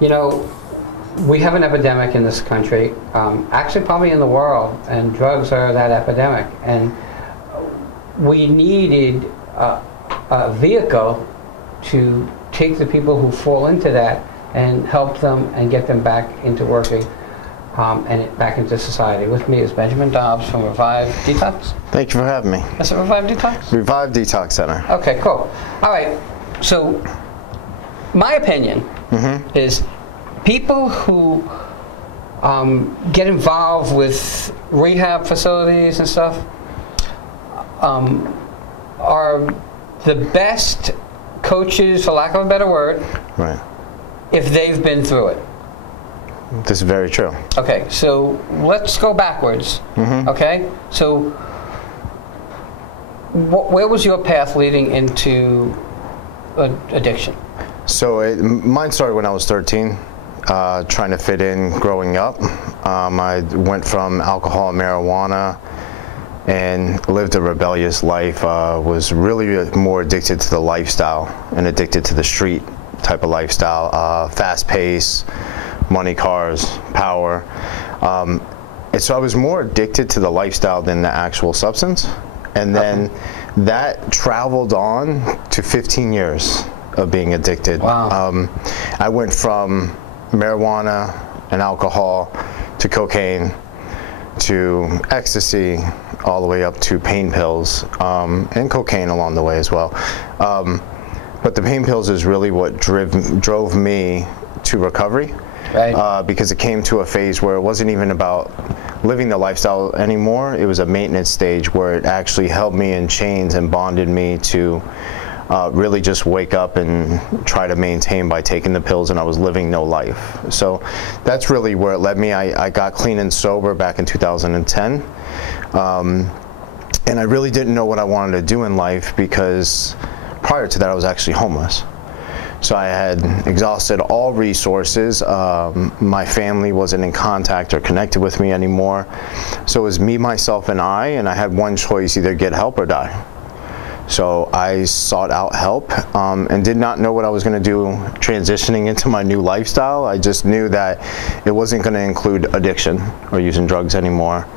You know, we have an epidemic in this country, actually probably in the world, and drugs are that epidemic. And we needed a vehicle to take the people who fall into that and help them and get them back into working and back into society. With me is Benjamin Dobbs from Revive Detox. Thank you for having me. Is it Revive Detox? Revive Detox Center. Okay, cool. All right, so my opinion is people who get involved with rehab facilities and stuff are the best coaches, for lack of a better word, right, if they've been through it. This is very true. Okay, so let's go backwards. Okay, so where was your path leading into addiction? So mine started when I was 13, trying to fit in growing up. I went from alcohol and marijuana and lived a rebellious life. Was really more addicted to the lifestyle and addicted to the street type of lifestyle, fast pace, money, cars, power. And so I was more addicted to the lifestyle than the actual substance. And then that traveled on to 15 years of being addicted. Wow. I went from marijuana and alcohol to cocaine to ecstasy, all the way up to pain pills, and cocaine along the way as well. But the pain pills is really what drove me to recovery. Right. Because it came to a phase where it wasn't even about living the lifestyle anymore. It was a maintenance stage where it actually held me in chains and bonded me to really just wake up and try to maintain by taking the pills, and I was living no life. So that's really where it led me. I got clean and sober back in 2010. And I really didn't know what I wanted to do in life because prior to that I was actually homeless. So I had exhausted all resources. My family wasn't in contact or connected with me anymore. So it was me, myself, and I had one choice: either get help or die. So I sought out help and did not know what I was going to do transitioning into my new lifestyle. I just knew that it wasn't going to include addiction or using drugs anymore.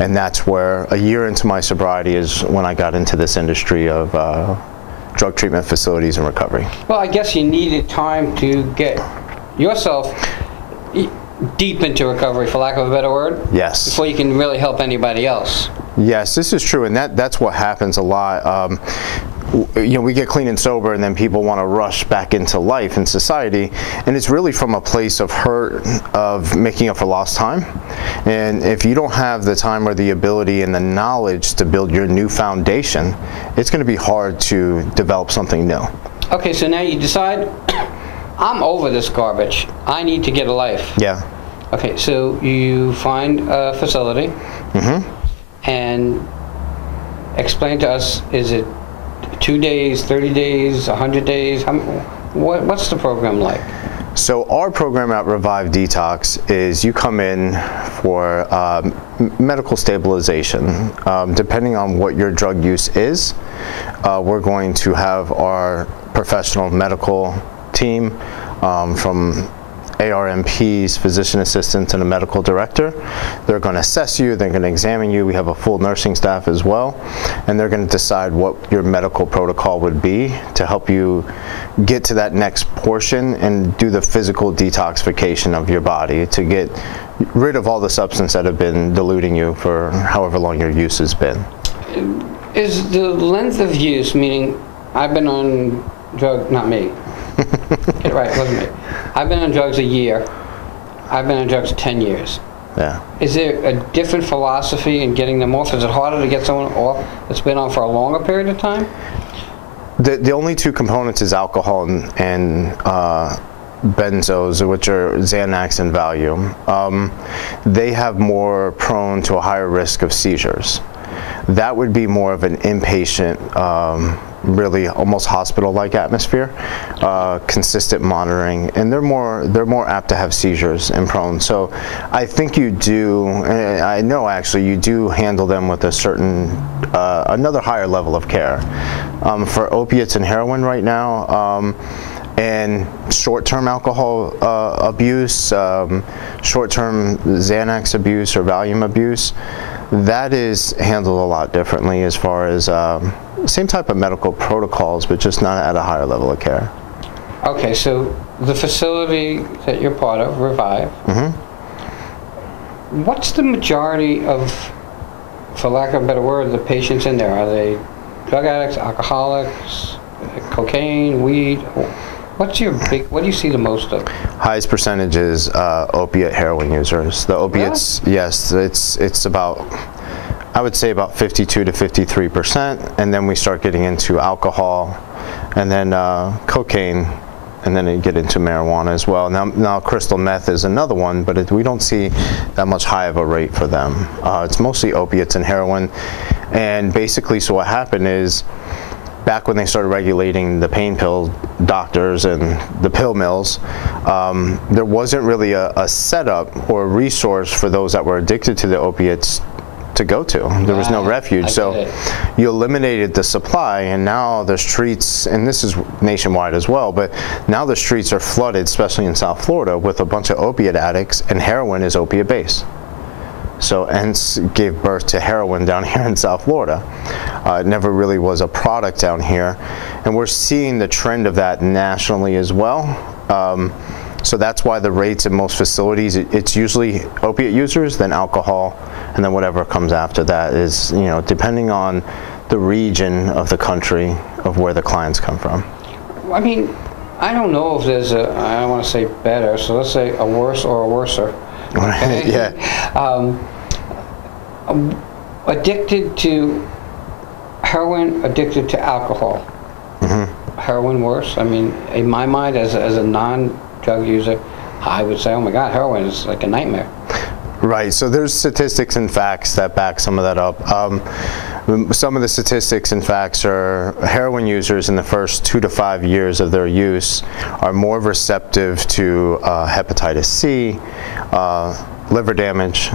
And that's where, a year into my sobriety, is when I got into this industry of drug treatment facilities and recovery. Well, I guess you needed time to get yourself deep into recovery, for lack of a better word. Yes. Before you can really help anybody else. Yes, this is true, and that's what happens a lot. You know, we get clean and sober, and then people want to rush back into life and society, and it's really from a place of hurt, of making up for lost time. And if you don't have the time or the ability and the knowledge to build your new foundation, it's going to be hard to develop something new. Okay, so now you decide, I'm over this garbage. I need to get a life. Yeah. Okay, so you find a facility. And explain to us, is it 2 days, 30 days, 100 days? What's the program like? So our program at Revive Detox is you come in for medical stabilization. Depending on what your drug use is, we're going to have our professional medical team from ARMPs, physician assistants, and a medical director. They're going to assess you, they're going to examine you. We have a full nursing staff as well, and they're going to decide what your medical protocol would be to help you get to that next portion and do the physical detoxification of your body to get rid of all the substance that have been diluting you for however long your use has been. Is the length of use, meaning I've been on drug, not me. Get it right, it wasn't me. I've been on drugs a year. I've been on drugs 10 years. Yeah. Is there a different philosophy in getting them off? Is it harder to get someone off that's been on for a longer period of time? The only two components is alcohol and benzos, which are Xanax and Valium. They have more prone to a higher risk of seizures. That would be more of an inpatient, really almost hospital-like atmosphere, consistent monitoring, and they're more apt to have seizures and prone. So I think you do, and I know actually you do handle them with a certain, another higher level of care. For opiates and heroin right now, And short-term alcohol abuse, short-term Xanax abuse or Valium abuse, that is handled a lot differently as far as same type of medical protocols, but just not at a higher level of care. Okay, so the facility that you're part of, Revive, what's the majority of, for lack of a better word, the patients in there? Are they drug addicts, alcoholics, cocaine, weed? What do you see the most of? Highest percentage is opiate heroin users. The opiates, yes, it's about, I would say about 52 to 53%, and then we start getting into alcohol, and then cocaine, and then you get into marijuana as well. Now crystal meth is another one, but we don't see that much high of a rate for them. It's mostly opiates and heroin, and basically, so what happened is, back when they started regulating the pain pill doctors and the pill mills, there wasn't really a setup or a resource for those that were addicted to the opiates to go to. There was no refuge. So you eliminated the supply, and now the streets, and this is nationwide as well, but now the streets are flooded, especially in South Florida, with a bunch of opiate addicts, and heroin is opiate based. So hence gave birth to heroin down here in South Florida. It never really was a product down here, and we're seeing the trend of that nationally as well. So that's why the rates in most facilities, it's usually opiate users, then alcohol, and then whatever comes after that is, you know, depending on the region of the country of where the clients come from. I mean, I don't know if there's a, I don't want to say better, so let's say a worse or a worser. Okay? Yeah. Addicted to heroin, addicted to alcohol. Heroin worse? I mean, in my mind, as a non-drug user, I would say, oh my God, heroin is like a nightmare. Right, so there's statistics and facts that back some of that up. Some of the statistics and facts are heroin users in the first 2 to 5 years of their use are more receptive to hepatitis C, liver damage,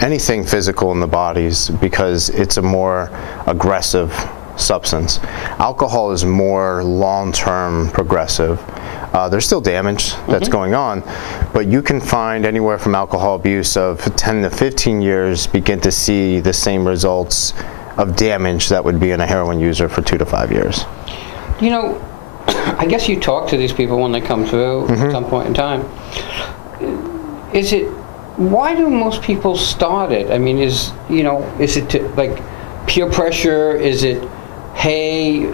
anything physical in the bodies, because it's a more aggressive substance. Alcohol is more long-term progressive. There's still damage that's going on, but you can find anywhere from alcohol abuse of 10 to 15 years begin to see the same results of damage that would be in a heroin user for 2 to 5 years. You know, I guess you talk to these people when they come through at some point in time. Why do most people start it? I mean, is it like peer pressure? Is it, hey,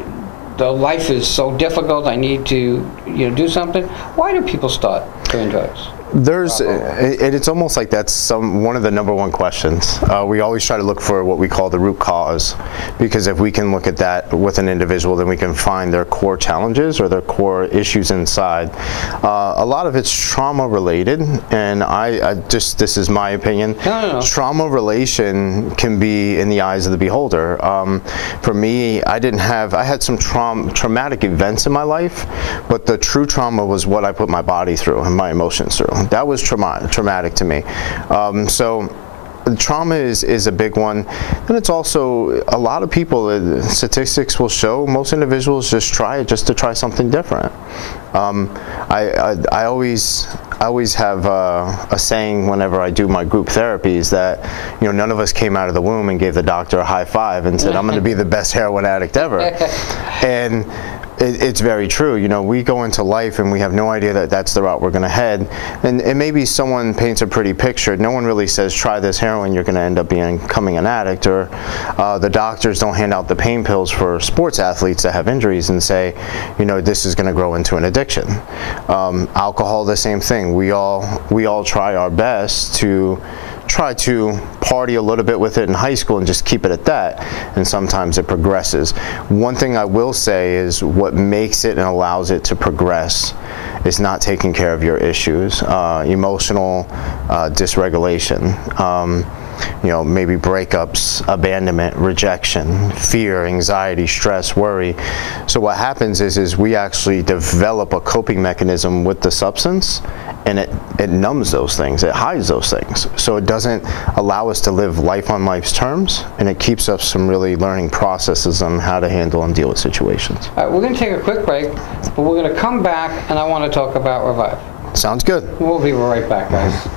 the life is so difficult, I need to, do something? Why do people start doing drugs? It's almost like that's one of the #1 questions. We always try to look for what we call the root cause, because if we can look at that with an individual, then we can find their core challenges or their core issues inside. A lot of it's trauma related, and this is my opinion. No. Trauma relation can be in the eyes of the beholder. For me, I had some traumatic events in my life, but the true trauma was what I put my body through and my emotions through. That was traumatic to me. So trauma is a big one. And it's also, a lot of people, statistics will show, most individuals just try it just to try something different. I always have a saying whenever I do my group therapies that, none of us came out of the womb and gave the doctor a high five and said, I'm going to be the best heroin addict ever. And it's very true. We go into life and we have no idea that that's the route we're going to head. And maybe someone paints a pretty picture. No one really says, try this heroin, you're going to end up becoming an addict. Or the doctors don't hand out the pain pills for sports athletes that have injuries and say, this is going to grow into an addiction. Alcohol, the same thing. We all try our best to try to party a little bit with it in high school and just keep it at that, and sometimes it progresses. One thing I will say is what makes it and allows it to progress is not taking care of your issues, emotional dysregulation. maybe breakups, abandonment, rejection, fear, anxiety, stress, worry. So what happens is we actually develop a coping mechanism with the substance, and it numbs those things, it hides those things. So it doesn't allow us to live life on life's terms, and it keeps us from really learning processes on how to handle and deal with situations. All right, we're going to take a quick break, but we're going to come back, and I want to talk about Revive. Sounds good. We'll be right back, guys.